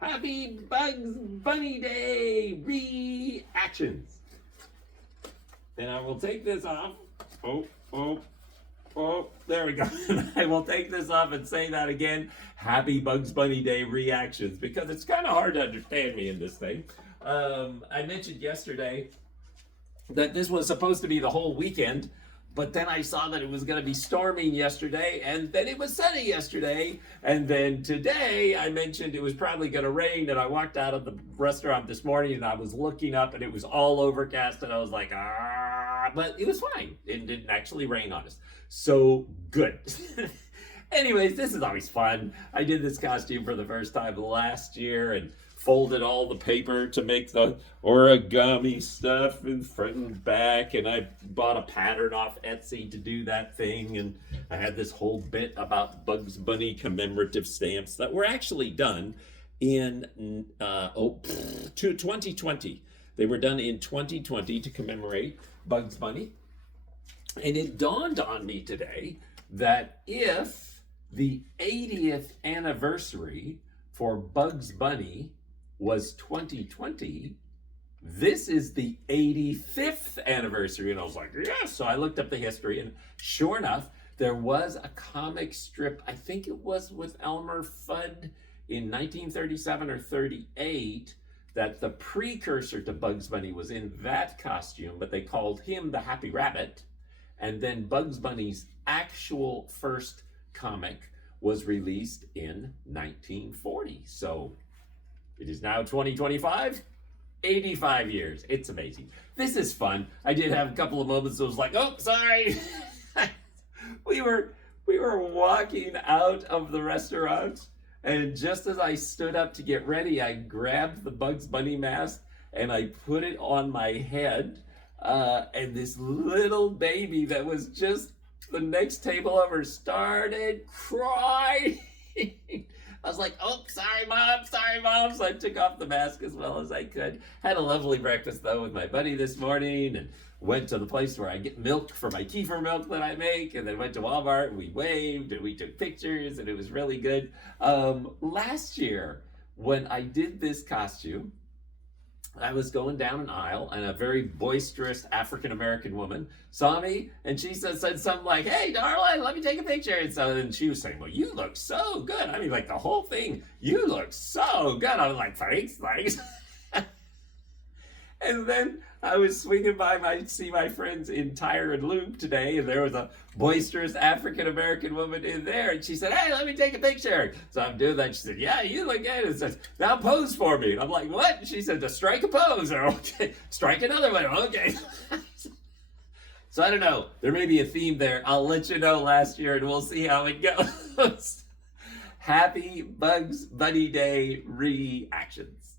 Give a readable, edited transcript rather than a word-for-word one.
Happy Bugs Bunny Day reactions. And I will take this off. There we go. I will take this off and say that again. Happy Bugs Bunny Day reactions, because it's kind of hard to understand me in this thing. I mentioned yesterday that this was supposed to be the whole weekend, but then I saw that it was going to be storming yesterday, and then it was sunny yesterday, and then today I mentioned it was probably going to rain, and I walked out of the restaurant this morning and I was looking up and it was all overcast, and I was like, but it was fine. It didn't actually rain on us. So good. Anyways, this is always fun. I did this costume for the first time last year and folded all the paper to make the origami stuff in front and back, and I bought a pattern off Etsy to do that thing, and I had this whole bit about Bugs Bunny commemorative stamps that were actually done in 2020. They were done in 2020 to commemorate Bugs Bunny, and it dawned on me today that if the 80th anniversary for Bugs Bunny was 2020, this is the 85th anniversary. And I was like, yes. So I looked up the history, and sure enough, there was a comic strip, I think it was with Elmer Fudd in 1937 or 38, that the precursor to Bugs Bunny was in that costume, but they called him the Happy Rabbit. And then Bugs Bunny's actual first comic was released in 1940. So it is now 2025, 85 years. It's amazing. This is fun. I did have a couple of moments that was like, oh, sorry. we were walking out of the restaurant, and just as I stood up to get ready, I grabbed the Bugs Bunny mask and I put it on my head. And this little baby that was just the next table over started crying. I was like, oh, sorry, Mom. So I took off the mask as well as I could. Had a lovely breakfast, though, with my buddy this morning, and went to the place where I get milk for my kefir milk that I make, and then went to Walmart, and we waved, and we took pictures, and it was really good. Last year, when I did this costume, I was going down an aisle, and a very boisterous African-American woman saw me, and she said something like, hey, darling, let me take a picture. And so then she was saying, well, you look so good. I mean, like the whole thing, you look so good. I was like, thanks. And then I was swinging by see my friends in Tire and Lube today, and there was a boisterous African-American woman in there, and she said, hey, let me take a picture. So I'm doing that. She said, yeah, you look good. And says, now pose for me. And I'm like, what? And she said, to strike a pose. Or, okay, strike another one. Okay. So I don't know. There may be a theme there. I'll let you know last year, and we'll see how it goes. Happy Bugs Bunny Day reactions.